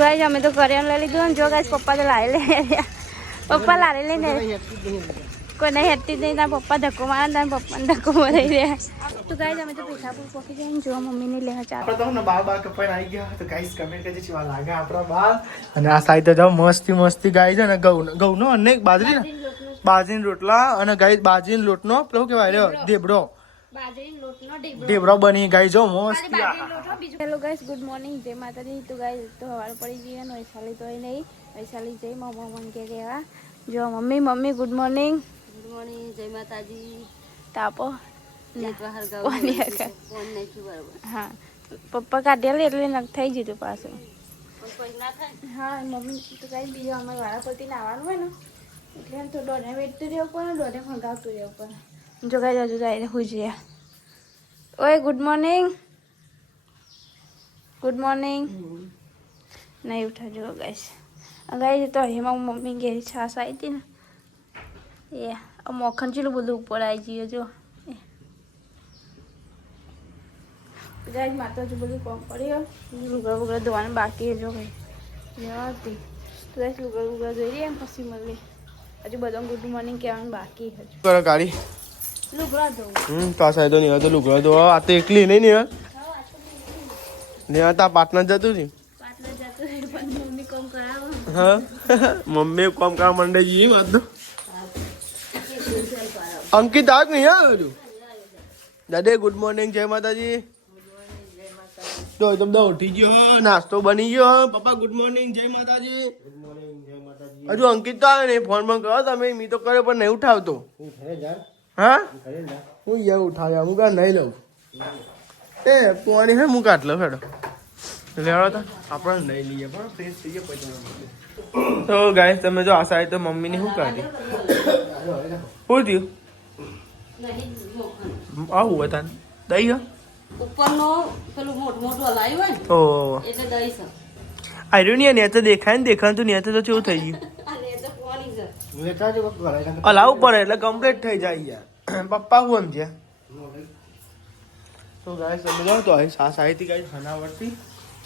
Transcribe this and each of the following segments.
Guys અમે તો કરિયાણું લઈ લીધું ને જો ગાઈસ પપ્પા તો લાવી લે પપ્પા લાવી લઈને કોઈ નહીં હેઠતી જ નહીં તાર પપ્પા ધક્કો મારે તાર પપ્પાને ધક્કો મારી રહ્યા તો ગાઈસ અમે તો પીઠાપુર પહોંચી જઈને જો મમ્મીને લેવા ચા આપણે તમને બાર કપાઈને આવી ગયા તો ગાઈસ કમેન્ટ કરજો કેવા લાગે આપણા બાર અને આ સાઈડ તો જાવ મસ્તી ગાય છે ને ઘઉંનો અને બાજરીના રોટલા અને ગાઈસ બાજરીના લોટનો પેલો કેવાય રહ્યો ઢેબરો ઢેબરો બની ગાઈ જો મસ્ત હેલો ગાઈસ ગુડ મોર્નિંગ જય માતાજી તો ગાઈસ તો સવાર પડી ગઈ ને વૈશાલી તો નહીં વૈશાલી જઈ મમ્મા કે રહેવા જો મમ્મી ગુડ મોર્નિંગ જય માતાજી તાપો બરાબર હા પપ્પા કાઢ્યા લે એટલે નખ થઈ જતું પાછું હા મમ્મી તો ગાઈસ બીજો અમારે વાળા પરથી આવવાનું હોય ને એટલે તો દોઢે વેચતું રહેવું પડે દોઢે ફંગાવતું રહેવું પડે જો ગાઈસ હજુ જાય હુજ્યા ઓય ગુડ મોર્નિંગ નહીં ઉઠાજો ગાઈસ ગાઈસ તો એમાં મમ્મી ઘેરી છાસ આવી હતી ને એ મોખન ચેલું બધું ઉપર આવી ગયું જો ગાઈસ માતા હજુ બધું કોમ પડ્યો લુગડા ધોવાનું બાકી જો કઈ લેવા હતી તો ગાઈસ લુગડા ધોઈ રહ્યા પછી મળી હજુ બધા ગુડ મોર્નિંગ કહેવાનું બાકી હજુ કરો ગાડી લુગડા ધોવું તો આ સાઈડ નહીં તો લુગડા ધોવા આ તો એકલી નહીં ને તા પાટના જતું છે મમ્મી કોમ કરાવો હા મમ્મી કોમ કરવા માંડે છે વાત તો અંકિત આગ નહીં હા હજુ દાદા ગુડ મોર્નિંગ જય માતાજી તો તમે ઉઠી ગયો નાસ્તો બની ગયો પપ્પા ગુડ મોર્નિંગ જય માતાજી હજુ અંકિત તો આવે નહીં ફોન કરો તમે મી તો કર્યો પણ નહીં ઉઠાવતો હા હું યાર ઉઠાવ્યા હું કા નહીં લઉં એ પોણી હે હું કાઢ લો હેડો લેવાડો તો આપણે નહીં લઈએ પણ ફ્રેશ થઈ ગયા પછી તો ગાઈસ તમે જો આ સાઈડ તો મમ્મીની શું કાઢી શું થયું આવું હતા દહીં ઉપરનો પેલું મોટું હલાયું હોય ને ઓ એટલે દહીં છે આર્યું નહીં ને તો દેખાય ને દેખાતું ને તો કેવું થઈ ગયું અને એ તો પોણી છે હલાવવું પડે એટલે કમ્પ્લીટ થઈ જાય યાર પપ્પા હું સમજ્યા તો ગાઈસ તમે જાઓ તો અહીં સાસ આવી હતી ગાઈસ ખાનાવરથી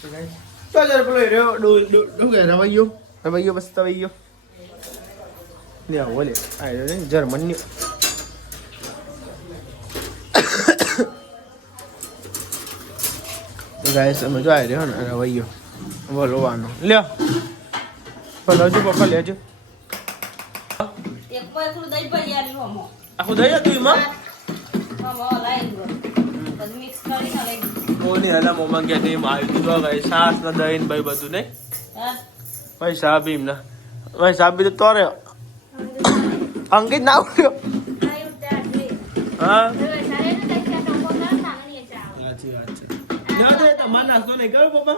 તો ગાઈસ તો જરા પેલો રહ્યો રવૈયો બસ તવૈયો લે આવો લે આવ્યો ને જર્મની તો ગાઈસ તમે જો આવી રહ્યો ને રવૈયો વલોવાનો લ્યો ભલાવજો પપ્પા લેજો એક પર થોડું દહીં ભરી આલ્યું હમો આખું દહીં હતું એમાં હમો લાઈ દો બધું મિક્સ કરીને લઈ કોની હલા મોમાં કે નહીં આવી દીધું ભાઈ સાસ ને દહીં ને ભાઈ બધું નહીં હા ભાઈ સાહેબ એમ ના ભાઈ સાહેબ બી તો તોરે અંકિત ના ઉઠ્યો હા સાચી વાત છે તમારે નાસ્તો નહીં કર્યો પપ્પા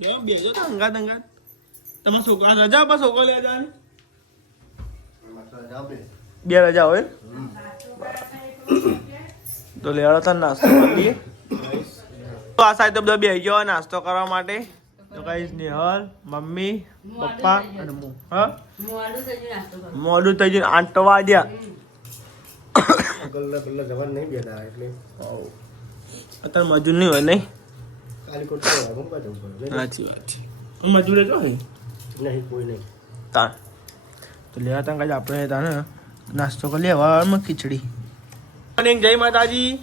લેવા બેસો તો અંગાત તમારા છોકરા રજા આપા છોકરો લે જવાની બે રજા હોય તો લેવાડો તને નાસ્તો કરીએ તો આ સાઈડ તો બધા બેસી ગયો નાસ્તો કરવા માટે તો ગાઈસ નિહાલ મમ્મી પપ્પા અને હું હા મોડું થઈ ગયું 8 વાગ્યા જવાન નહીં બેઠા એટલે અત્યારે મજૂર નહીં હોય નહીં કાલીકોટ સાચી વાત છે મજૂરે જો નહીં કોઈ નહીં તાર તો લેવા તા કાંઈ આપણે તાને નાસ્તો કરી લેવામાં ખીચડી મોર્નિંગ જય માતાજી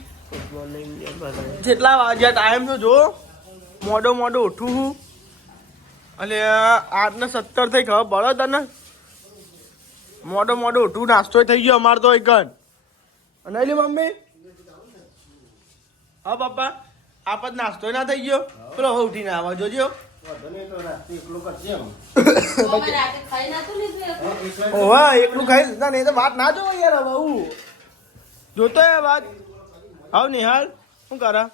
જેટલા વાગ્યા ટાઈમ તો જો મોડો ઉઠું હું અને 8:17 થઈ ખબર પડે તને મોડો ઉઠું નાસ્તો થઈ ગયો અમારે તો એક અને લે મમ્મી હા પપ્પા આપ જ નાસ્તો ના થઈ ગયો પેલો ઉઠીને આવવા જોજો ઓવા એકલું ખાઈ લીધા નહીં તો વાત ના જોવો યાર હવે હું જોતો એ વાત આવ નિહાલ શું કરા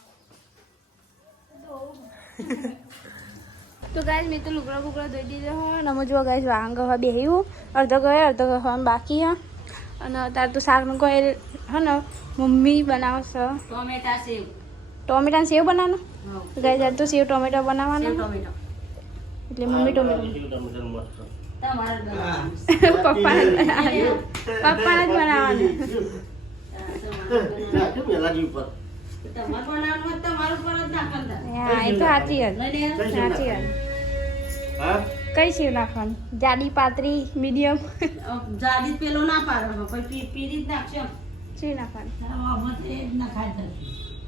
તો ગાઈસ મેં તો લુગડા ધોઈ દીધો હોય અને અમે જો ગાઈસ વાંગ હવે બેહ્યું અડધો ખાવાનું બાકી હે અને અત્યારે તો શાકનું કોઈ હે ને મમ્મી બનાવશે ટોમેટા સેવ બનાવવાનું ગાઈસ આજે તો સેવ ટોમેટા બનાવવાના એટલે મમ્મી ટોમેટો પપ્પા જ બનાવવાનું હા એ તો સાચી વાત હા કઈ સેવ નાખવાની જાડી પાતળી મીડિયમ જાડી પેલો ના પાડવાનો પછી પીરી જ નાખશો સેવ નાખવાની આમાં તે જ નખાય છે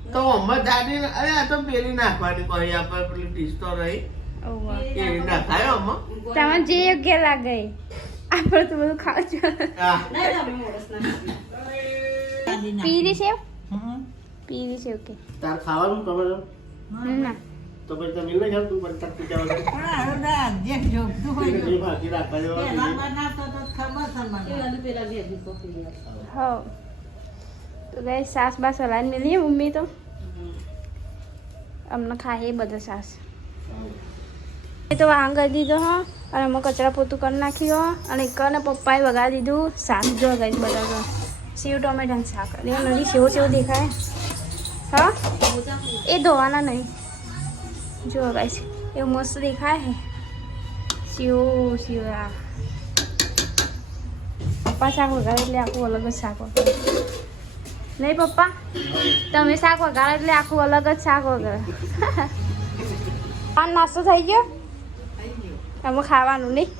તો અમ્મા દાદી અરે આ તો પેલી નાખવાની કોઈ આપણે પેલી ડીશ તો રહી ઓવા એ નાખાય અમ્મા તમને જે યોગ્ય લાગે આપણે તો બધું ખાવ છો હા નહીં તમે મોરસ નાખી પીરી સેવ પીરી સેવ કે તાર ખાવાનું ખબર ના તો પછી તમે લઈ જાવ તું પણ તક જાવ એ બાકી રાખવા દેવા પેલા ભેગી કોફી હો તો ગઈ સાસ બાસ હલાઈને મિલી મમ્મી તો અમને ખાય એ બધો સાસ એ તો વાંગ કરી દીધો હો અને અમે કચરા પોતું કરી નાખ્યો અને એક ને પપ્પાએ વગાડી દીધું શાક જો ગઈ બધા તો સેવ ટોમેટાનું શાક અને નદી સેવ સેવ દેખાય હા એ ધોવાના નહીં જો ગાઈસ એવું મસ્ત દેખાય હે સેવ સેવ આ પપ્પા શાક વગાડે એટલે આખું અલગ જ શાક વગાડે નહીં પપ્પા તમે શાક વગાડો એટલે આખું અલગ જ શાક વગાડે આ નાસ્તો થઈ ગયો અમે ખાવાનું નહીં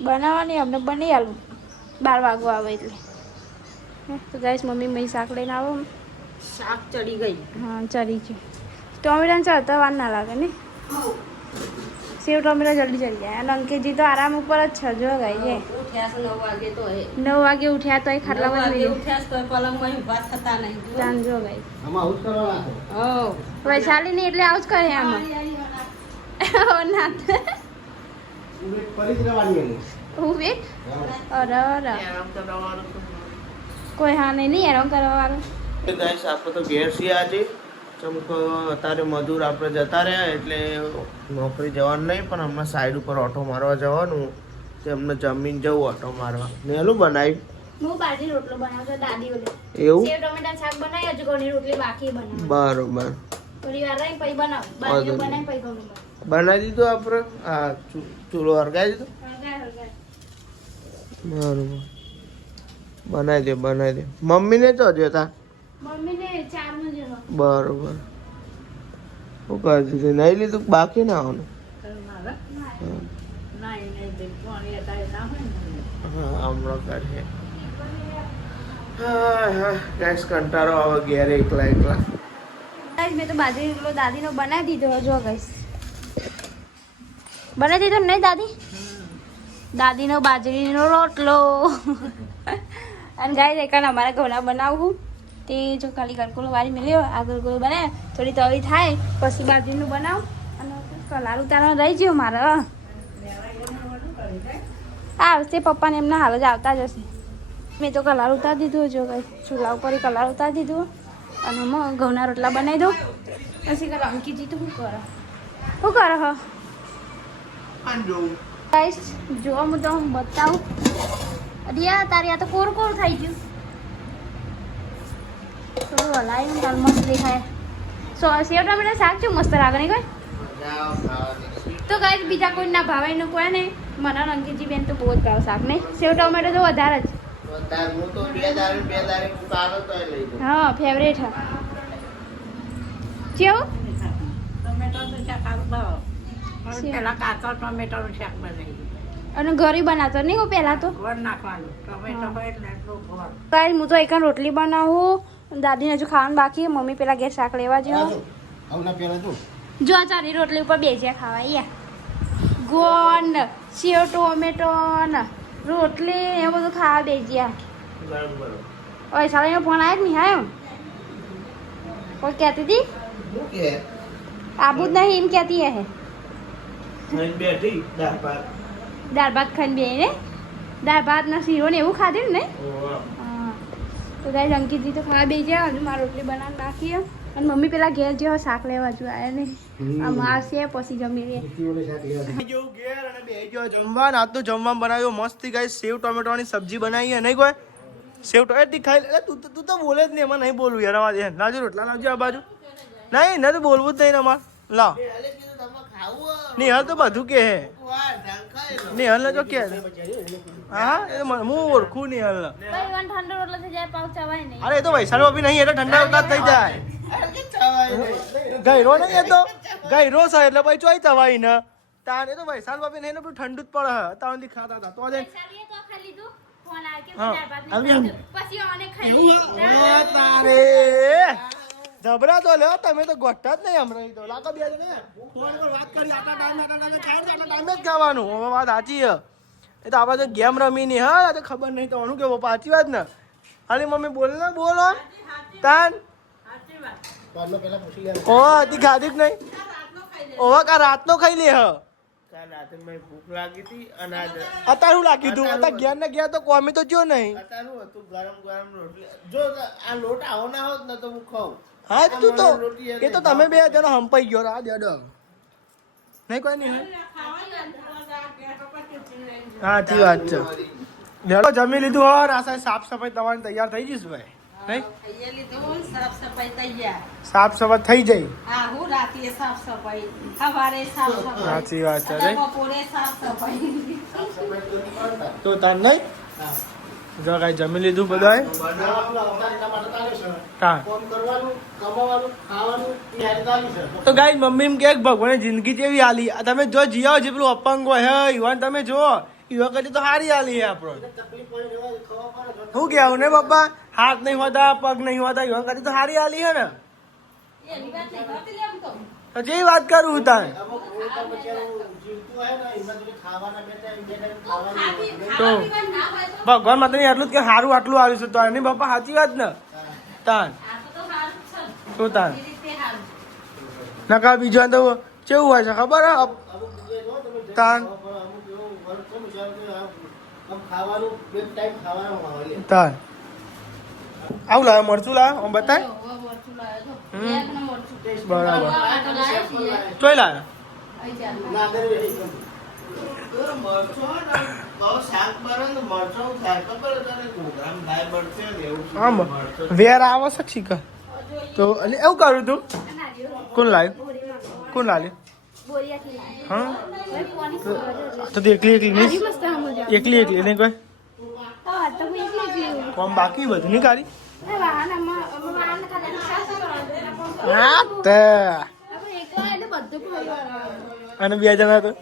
બનાવવાની અમને બની આલું 12 વાગવા આવે એટલે તો ગાઈસ મમ્મી મય શાક લઈને આવો શાક ચડી ગઈ હા ચડી ગયું ટોમેટાને ચડતા વાર ના લાગે ને સેવ ટોમેટા જલ્દી ચડી જાય અને અંકિતજી તો આરામ ઉપર જ છે જો ગાઈ છે ઉઠ્યા છે 9 વાગે તો હે 9 વાગે ઉઠ્યા તો ખાટલામાં જ ઉઠ્યા છે તો પલંગમાં ઊભા થતા નહીં ચાંદ જો ગાઈ આમાં આવું જ કરવા રાખો હો વૈશાલી ને એટલે આવું જ કરે આમાં ના ફરી જ રહેવાની એની હું વેટ અરે અરે આરામ કરવાનું કોઈ હા નહીં આરામ કરવા વાળું ગાઈસ આપણે તો ઘેર છીએ આજે ચમકો અત્યારે મજૂર આપણે જતા રહ્યા એટલે નોકરી જવાનું નહીં પણ હમણાં સાઈડ ઉપર ઓટો મારવા જવાનું તે અમને જમીન જવું ઓટો મારવા નેલું બનાવી હું બાજરી રોટલો બનાવતો દાદી ઓલે એવું સેવ ટમેટા શાક બનાવી હજુ ઘણી રોટલી બાકી બનાવ બરોબર થોડી વાર રહી પછી બનાવ બાજરી બનાવી પછી ઘણું બનાવી દીધું આપણે હા ચૂલો હરગાઈ દીધો બરોબર બનાવી દે મમ્મીને તો જતા મમ્મીને 4 નો જેવો બરોબર શું કરી દીધું નહીં લીધું બાકી ના આવવાનું હા હમણાં કરીએ હા ગેસ કંટાળો આવે ઘેર એકલા ગાઈસ મેં તો બાજરી રોટલો દાદીનો બનાવી દીધો જો ગાઈસ બનાવી દીધો ને નહીં દાદી દાદીનો બાજરીનો રોટલો અને ગાઈસ એકણ અમારે ઘણા બનાવવું તે જો ખાલી ગરકોલો વાળી મેલ્યો આ ગરકોલો બનાવે થોડી તળી થાય પછી બાજરીનું બનાવ અને કલાર ઉતારવાનો રહી ગયો મારે આવશે પપ્પાને એમના હાલ જ આવતા જ હશે મેં તો કલાર ઉતારી દીધું જો ગાઈસ ચૂલા ઉપર કલાર ઉતારી દીધું અને હું ઘઉંના રોટલા બનાવી દઉં પછી કરે અંકિતજી તો શું કરે હો ગાઈસ જો હું તો બતાવું અડિયા તારી આ તો કોર થઈ ગયું થોડું હલાવી તાર મસ્ત દેખાય સેવ ટમેટા શાક છે મસ્ત લાગે નહીં કોઈ તો ગાઈસ બીજા કોઈ ના ભાવે એનું કોઈ ને મને અંકિતજી બેન તો બહુ જ ભાવ શાક નહીં સેવ ટમેટો તો વધારે જ હા ફેવરેટ હા કેવું ટમેટાનું શાક આવું ભાવ પેલા કાચો ટમેટાનું શાક બનાવી અને ઘરે બનાવતો નહીં હું પહેલાં તો ગોળ નાખવાનું ટમેટો હોય એટલે એટલું ગોળ ગાઈસ હું તો એક રોટલી બનાવું દાદીને હજુ ખાવાનું બાકી મમ્મી પેલા ગેસ શાક લેવા જો આવું ના પહેલા તું જો આ ચારી રોટલી ઉપર બેસ્યા ખાવા યા ગોળ સેવ ટોમેટો ને રોટલી એ બધું ખાવા બેસ્યા ઓય સાલા ફોન આવ્યો જ નહીં હા કોઈ કહેતી હતી આબુ જ નહીં એમ કહેતી હે બેઠી દાળ ભાત ખાઈને બે ને દાળ ભાત ના શીરો ને એવું ખાધું ને હા તો ગાઈસ અંકિતજી તો ખાવા બે ગયા હજુ મારે રોટલી બનાવવાની બાકી છે અને મમ્મી પેલા ઘેર જેવો શાક લેવા હજુ આવ્યા ને આમ આવશે પછી જમી લે જમવા આજ તો જમવા બનાવ્યો મસ્ત ગાઈસ સેવ ટોમેટોની સબ્જી બનાવી નહીં કોઈ સેવ ટોમેટો ખાઈ તું તો બોલે જ નહીં એમાં નહીં બોલવું યાર આવા દે લાવજો રોટલા લાવજો આ બાજુ નહીં નથી બોલવું જ નહીં અમાર લાવ નિહાલ તો બધું કે હે નિહાલ ને જો કે હા એ તો હું ઓળખું નિહાલ ને ભાઈ વન ઠંડો રોટલો થઈ જાય પાવ ચવાય નહીં અરે એ તો વૈશાલ ભાભી નહીં એટલે ઠંડા ઉતાર થઈ જાય ગયરો નહીં એ તો ગયરો છે એટલે પછી ચોઈ ચવાય ને તાર એ તો વૈશાલ ભાભી નહીં એટલે ઠંડુ જ પડે તાવથી ખાતા હતા તો આજે વૈશાલીએ તો ખાઈ લીધું ફોન આવે કે હા. દાળ ભાત આવી નહીં આમ. ખાધું. પછી ઓને ખાઈ લીધું તારે જબરા તો લ્યો તમે તો ગોઠતા જ નહીં હમણાં તો લાગો બે જણે ફોન પર વાત કરી આટલા ટાઈમે જ ખાવાનું હવે વાત સાચી છે એ તો આપણે તો ગેમ રમી નહીં હા તો ખબર નહીં તો આનું કેવું સાચી વાત ને અરે મમ્મી બોલે ને બોલો તાન પહેલા પૂછી લે ઓ હતી ખાધી જ નહીં ઓવા કા રાતનો ખાઈ લે હ રાતે મેં ભૂખ લાગી હતી અને અત્યારે શું લાગ્યું તું અત્યારે ગયા ને ગયા તો કોમી તો જો નહીં અત્યારે હતું ગરમ ગરમ રોટલી જો આ લોટ આવો ના હોત ને તો હું ખાઉં હા તું તો એ તો તમે બે જણો હંપાઈ ગયો આ દેડો નહીં કોઈ નહીં સાચી વાત છે લેડો જમી લીધું હો આ સાહેબ સાફ સફાઈ તમારી તૈયાર થઈ જઈશ ભાઈ નહીં સાફ સફાઈ તૈયાર સાફ સફાઈ થઈ જાય હા હું રાત્રે સાફ સફાઈ સવારે સાફ સફાઈ સાચી વાત છે અને નહીં બપોરે સાફ સફાઈ તો તાર નહીં જો કાંઈ જમી લીધું બધાય હા ફોન કરવાનું કમાવાનું ખાવાનું યાદ આવી છે તો ગાઈ મમ્મી એમ કે ભગવાને જિંદગી જેવી આલી આ તમે જો જીઓ જે પેલું અપંગ હોય હે ઈવન તમે જો ઈવા કરતી તો સારી આલી હે આપણો તકલીફ પડી જવા ખબર પડે શું કેવું ને પપ્પા હાથ નહીં હોતા પગ નહીં હોતા ઈવન કરતી તો સારી આલી હે ને એની વાત નહીં કરતી લે આમ તો તો જે વાત કરું તારે અમુક કોઈ તો બચારું જીવતું હોય ને એમાં જોડે ખાવાના બે ટાઈમ ખાવાનું તો ભગવાન માતા એટલું જ કે સારું આટલું આવ્યું છે તો એની બાપા સાચી વાત ને તાન આ તો સારું છે શું તાન એ રીતે સારું નકા બીજું તો કેવું હોય છે ખબર હે અમુક જગ્યાએ જો તમે તાન અમુક એવું વર્ક છે બિચારું કે આમ ખાવાનું બે ટાઈમ ખાવાનું આવે તાન આવું લાવે મરચું લાવે આમ બતાય હવે મરચું લાવ્યો છો હમ. એક ને મરચું બરાબર આ તો લાવ્યો છીએ ચોઈ લાવે અહીં ચાલ ના કરે મરચો બહુ શાક બને ને મરચો થાય ખબર તને પ્રોગ્રામ થાય બળશે ને એવું છે. આમ મરચો વેર આવો છે શીખર તો એટલે એવું કરું તું કોણ લાવ્યું કોણ લાવ્યું બોરિયાથી લાવી હા ભાઈ કોની ખબર તો એકલી એકલી નહીં મસ્ત સમજ એકલી એકલી નહીં કોઈ હા તો હું એકલી એકલી કોમ બાકી બધું નહીં કાઢી વાહન ખાલી સાસ કરવાનું હા તે આપણે એકલા એટલે બધું ખબર અને બે જણા તો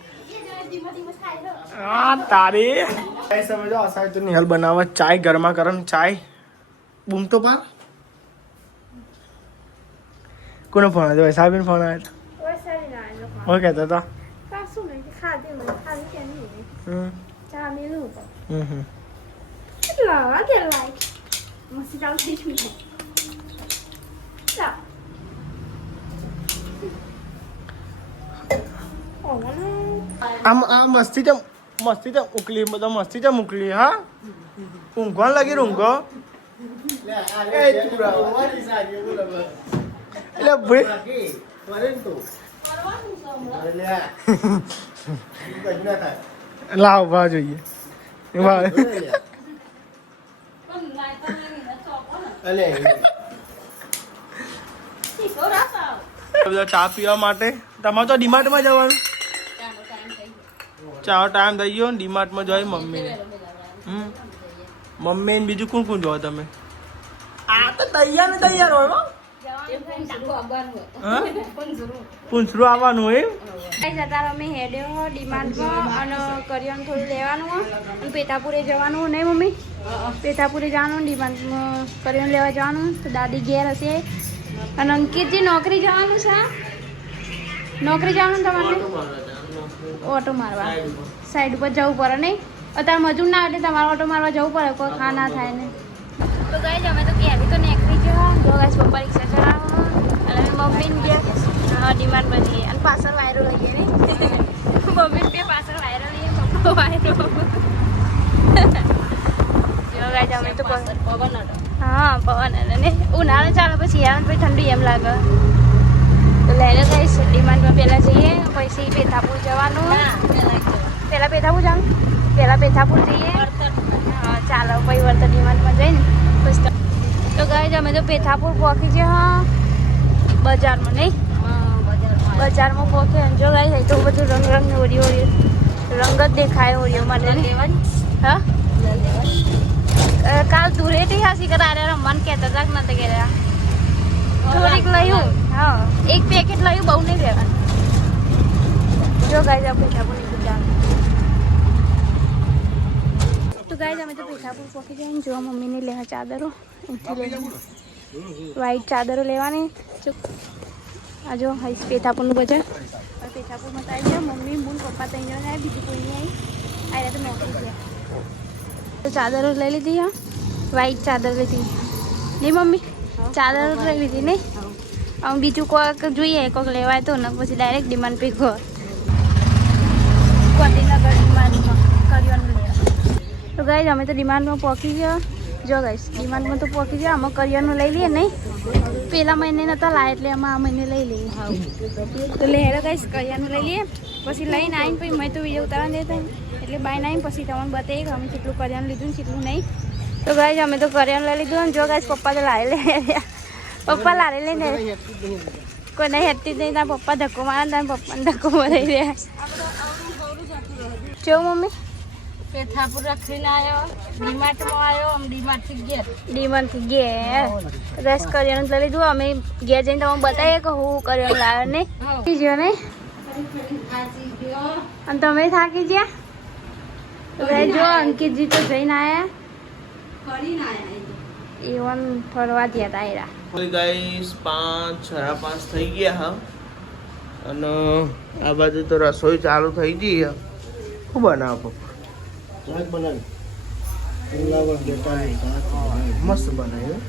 ધીમા ધીમા ખાઈ રહ્યો હા તારી કઈ સમજો અસાય તો નિહાલ બનાવવા ચાય ગરમા ગરમ ચાય બૂમ તો પાર કોનો ફોન આવ્યો સાહેબનો ફોન આવ્યો ઓય સારી ના આલો હું કહેતો હતો સાસુ ને ખાધી મને ખાલી કે નહીં હમ ચા મેલું તો હમ કેટલા કે લાઈક મસ્ત ચાલ થઈ છું ચા આમ આ મસ્તી ચમ ઉકલી બધા મસ્તી ચમ ઉકલી હા ઊંઘવા લાગી ઊંઘો લે આ એ રે ચૂરા. વાળી સાજી બોલો બસ એટલે ભાઈ બાકી વરે ને તું અરે લે કઈ ના થાય લાવ વા જોઈએ વાહ જોડે લે. પણ લાયતા નહીં ને ચોપો ને અલે ઠીકો રાસાવ બધા ચા પીવા માટે તમારે તો ડીમાર્ટમાં જવાનું ચાલો ટાઈમ થઈ ગયો ચા ટાઈમ થઈ ગયો ડીમાર્ટમાં જાય મમ્મીને હમ મમ્મી ને બીજું કોણ કોણ જોવા તમે આ તો તૈયાર ને તૈયાર હોય હો. હા પૂંછડું આવવાનું હોય એમ જતા અમે હેડ્યો ડિમાન્ડમાં અને કરિયાણું થોડું લેવાનું હોય અને પેથાપુરે જવાનું નહીં મમ્મી પેથાપુરે જવાનું ડિમાન્ડમાં કરિયાણું લેવા જવાનું તો દાદી ઘેર હશે અને અંકિતજી નોકરી જવાનું છે નોકરી જવાનું તમારે ઓટો મારવા સાઈડ ઉપર જવું પડે નહીં અત્યારે મજૂર ના એટલે તમારે ઓટો મારવા જવું પડે કોઈ ખા ના થાય ને તો ગઈ જ અમે તો ઘેરી તો નીકળી જવા જો ગાઈસ પપ્પા રિક્ષા ચલાવો અને અમે મમ્મીને ગયા ડિમાન્ડમાં જઈએ અને પાછળ વાયરો લઈએ ને મમ્મીને બે પાછળ વાયરો લઈએ પપ્પા વાયરો જો ગાઈસ અમે તો પવન હતો હા પવન અને ને ઉનાળો ચાલે પછી શિયાળામાં પછી ઠંડી એમ લાગે તો લઈને ગઈશ ડિમાન્ડમાં પહેલાં જઈએ પછી પેથાપુર જવાનું પહેલાં પેથાપુર જવાનું પહેલાં પેથાપુર જઈએ હા ચાલો પછી વર્ત ડિમાન્ડમાં જઈને પછી તો ગઈ અમે તો પેથાપુર પહોંચી છે હા બજારમાં નહીં બજારમાં પોકે જો ગાઈસ અહીં તો બધું રંગની ઓરિયો રંગ જ દેખાય ઓરિયો માટે હા કાલ ધૂળેટી હાસી કરારે રમવાનું કહેતા હતા કે નતા કહેતા થોડીક લયું હા એક પેકેટ લયું બહુ નહીં લેવાનું જો ગાઈસ આ પીઠાપુરની દુકાન તો ગાઈસ અમે તો પીઠાપુર પોકી જઈને જો મમ્મીને લેવા ચાદરો અહીંથી વ્હાઈટ ચાદરો લેવાની આ જો અહીં પેઠાપુરનું બજાર પેઠાપુરમાં તો આવી ગયા મમ્મી મૂન પપ્પા ત્રણ જણા આવ્યા બીજી કોઈ નહીં આવી તો નોકરી ગયા તો ચાદરો લઈ લીધી હા વ્હાઈટ ચાદર લીધી નહીં મમ્મી ચાદરો લઈ લીધી નહીં આમ બીજું કોઈક જોઈએ કોઈક લેવાય તો ને પછી ડાયરેક્ટ ડિમાન્ડ પે ઘર ગાંધીનગર ડિમાન્ડમાં કરિયાનું લેવા તો ગાઈસ અમે તો ડિમાન્ડમાં પહોંચી ગયા જો ગાઈસ ડિમાન્ડમાં તો પહોંચી ગયા અમે કરિયાનું લઈ લઈએ નહીં પેલા મહિને નતા લાયા એટલે અમે આ મહિને લઈ લઈએ તો લે હેરો ગાઈસ કરિયાનું લઈ લઈએ પછી લઈને આવીને પછી મેં તો વિડીયો ઉતારવા દેતા એટલે બાઈને આવીને પછી તમને બતાવીએ કે અમે કેટલું કરિયાનું લીધું ને કેટલું નહીં તો ગાઈસ અમે તો કરિયાનું લઈ લીધું અને જો ગાઈસ પપ્પા તો લાવે લે પપ્પા લારે લઈને કોઈને હેઠતી જ નહીં તાર પપ્પા ધક્કો મારે તાર પપ્પાને ધક્કો મારી રહ્યા જો મમ્મી પેઠાપુર રખીને આવ્યો ડીમાર્ટમાં આવ્યો આમ ડીમાર્ટથી ઘેર ડીમાર્ટથી ઘેર રસ કરિયાનું લઈ લીધું અમે ઘેર જઈને તમને બતાવીએ કે હું કરિયાનું લાવ્યો નહીં ગયો નહીં અને તમે થાકી ગયા જો અંકિતજી તો જઈને આવ્યા એવન ફરવા ગયા હતા ગાઈસ 5:30 થઈ ગયા હા અને આ બાજુ તો રસોઈ ચાલુ થઈ ગઈ હા શું બનાવો શાક બનાવી ફુલાવર બટાકાનું શાક મસ્ત બનાવ્યું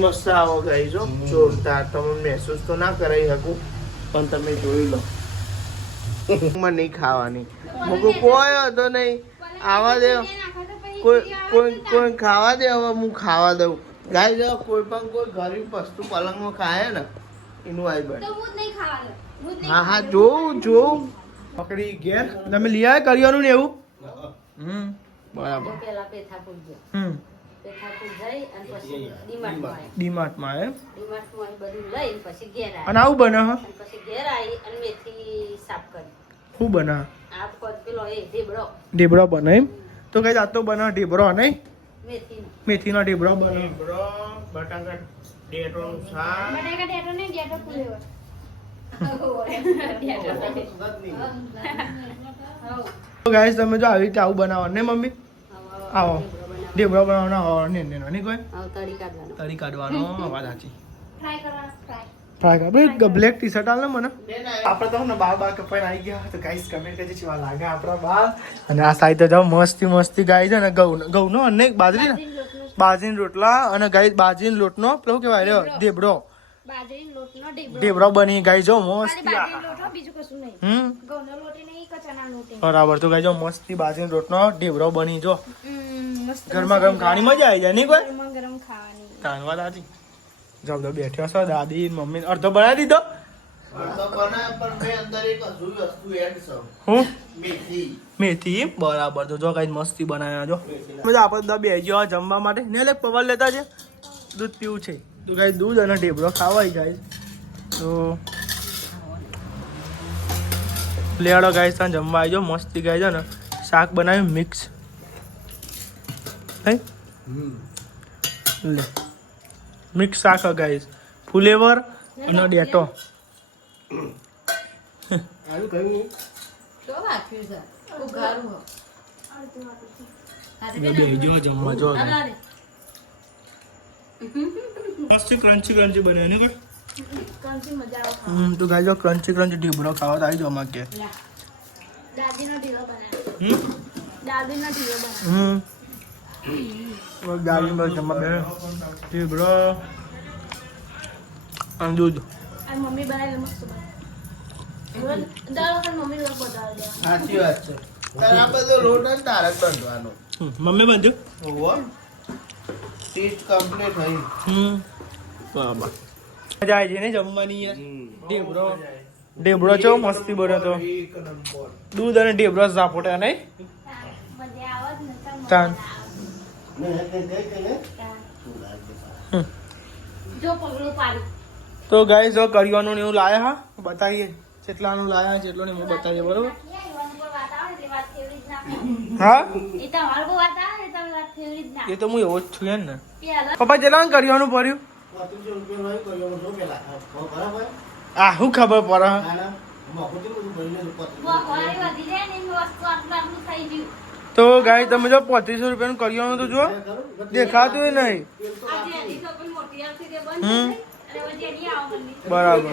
મસ્ત આવો ગાઈસ જો જોરદાર તમે મહેસૂસ તો ના કરાવી શકું પણ તમે જોઈ લો મને નહીં ખાવાની મગો કોઈ હતો નહીં આવા દે કોઈ ખાવા દે હવે હું ખાવા દઉં ગાઈસ કોઈ પણ કોઈ ગરીબ વસ્તુ પલંગમાં ખાય ને એનું આવી બને હા જોઉં પકડી ઘેર તમે લઈ આવ્યા કરિયાનું ને એવું બરાબર પેલા પેઠાપુર ગયો પેઠાપુર જઈ અને પછી ડીમાર્ટમાં એમ ડીમાર્ટમાં બધું લઈને પછી ઘેર આવ્યા અને આવું બને હા પછી ઘેર આવી અને મેથી સાફ કરી શું બને આ પેલો એ ઢેબડો ઢેબરો બને એમ તો કઈ જાતો બને ઢેબરો નહીં મેથી મેથીનો ઢેબરો બને બટાકા ડેટોનું શાક બટાકા ડેટો નહીં ડેટો ફુલેવર તો ગાઈસ તમે જો આવી રીતે આવું બનાવવાનું ને મમ્મી આવો ઢેબરો બનાવવાનો આવો ને નહીં કોઈ તળી કાઢવાનો વાત સાચી ફ્રાય કર બ્લેક ટી શર્ટ આલ ને મને આપણે તો ને બાર કપાઈને આવી ગયા તો ગાઈસ કમેન્ટ કરજો કેવા લાગે આપણા બાલ અને આ સાઈડ તો જાવ મસ્તી ગાઈ છે ને ઘઉંનો અને બાજરી ને બાજરીના રોટલા અને ગાઈસ બાજરીના લોટનો પેલો કેવાય રહ્યો ઢેબરો બાજરીનો લોટનો ઢેબરો બની ગાઈ જો મસ્ત બાજરીનો લોટ બીજું કશું નહીં ઘઉંનો લોટ નહીં કચાના લોટ બરાબર તો ગાઈ જો મસ્તી બાજરીનો રોટનો ઢેબરો બની જો મસ્ત ગરમા ગરમ ખાવાની મજા આવી જાય નહીં કોઈ ગરમા ગરમ ખાવાની ધન્યવાદ આજી જાવ તો બેઠ્યો છો દાદી મમ્મી અડધો બનાવી દીધો અડધો બનાવ પણ મેં અંદર એક હજુ વસ્તુ એડ છે હું મેથી બરાબર તો જો કઈ મસ્તી બનાવ્યા જો મજા આપણે બે ગયો જમવા માટે ને લે પવન લેતા છે દૂધ પીવું છે તો કઈ દૂધ અને ઢેબરો ખાવાય જાય તો લેવાડો ગાઈસ ત્યાં જમવા આવી જાઓ મસ્તી ગાય છે ને શાક બનાવ્યું મિક્સ હે લે મિક્સ શાક ગાઈસ ફુલેવર અને ડેટો આનું કયું તો રાખ્યું છે ઉઘારું હો બે જો જમવા જો મસ્ત ક્રન્ચી બન્યો ને કોઈ કંચી મજા આવે તો ગાઈસ જો ક્રન્ચી ઢેબરો ખાવા તો આવી જાઓ અમાર કે દાદીનો ઢીલો બનાવ્યો દાદીનો ઢીલો બનાવ્યો દાદી બસ જમવા બે ઢેબરો અને દૂધ આ મમ્મી બનાવેલું મસ્ત બને દાળ વખત મમ્મી લોટ બનાવી દે સાચી વાત છે આ બધો રોટ જ તારે બાંધવાનો મમ્મી બાંધ્યું ઓહો ટેસ્ટ કમ્પ્લીટ થઈ બરાબર મજા આવી છે ને જમવાની યાર ઢેબરો ચો મસ્તી બને તો દૂધ અને ઢેબરો ઝાપોટા નહીં મજા આવે ને તાન જો પગલું પાડું તો ગાઈસ જો કરિયાનું ને એવું લાયા હા બતાવીએ કેટલાનું લાયા જેટલો ને હું બતાવીએ બરોબર હા એ તો હું એવો જ છું એમ ને પપ્પા કેટલાનું કરિયાનું ભર્યું 35 રૂપિયાનું આવ્યું કર્યો પેલા બરાબર આ શું ખબર પડે ના ના મોકું તો બધું ભરીને તો ગાઈ તમે જો 3500 રૂપિયાનું કરિયાનું તો જો દેખાતું નહીં બરાબર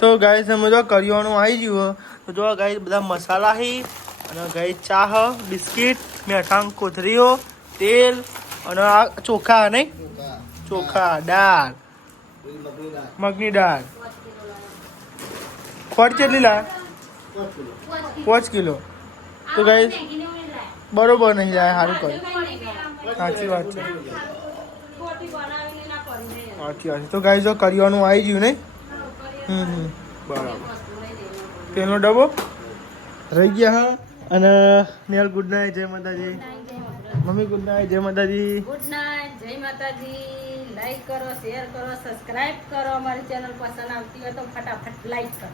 તો ગાઈસ અમે જો કરિયાણું આવી ગયું તો જો ગાઈસ બધા મસાલા હી અને ગાઈસ ચા હ બિસ્કિટ મેઠાંગ કોથરીઓ તેલ અને આ ચોખા નહીં ચોખા દાળ મગની દાળ ખોટ કેટલી લાયા 5 કિલો તો ગાઈસ બરોબર નહીં જાય સારું કર્યું સાચી વાત છે સાચી વાત તો ગાઈસ જો કરિયાણું આવી ગયું નહીં બરાબર તેલનો ડબ્બો રહી ગયા હા અને નેલ ગુડ નાઇટ જય માતાજી મમ્મી ગુડ નાઇટ જય માતાજી ગુડ નાઇટ જય માતાજી લાઈક કરો શેર કરો સબસ્ક્રાઇબ કરો અમારી ચેનલ પસંદ આવતી હોય તો ફટાફટ લાઈક કરો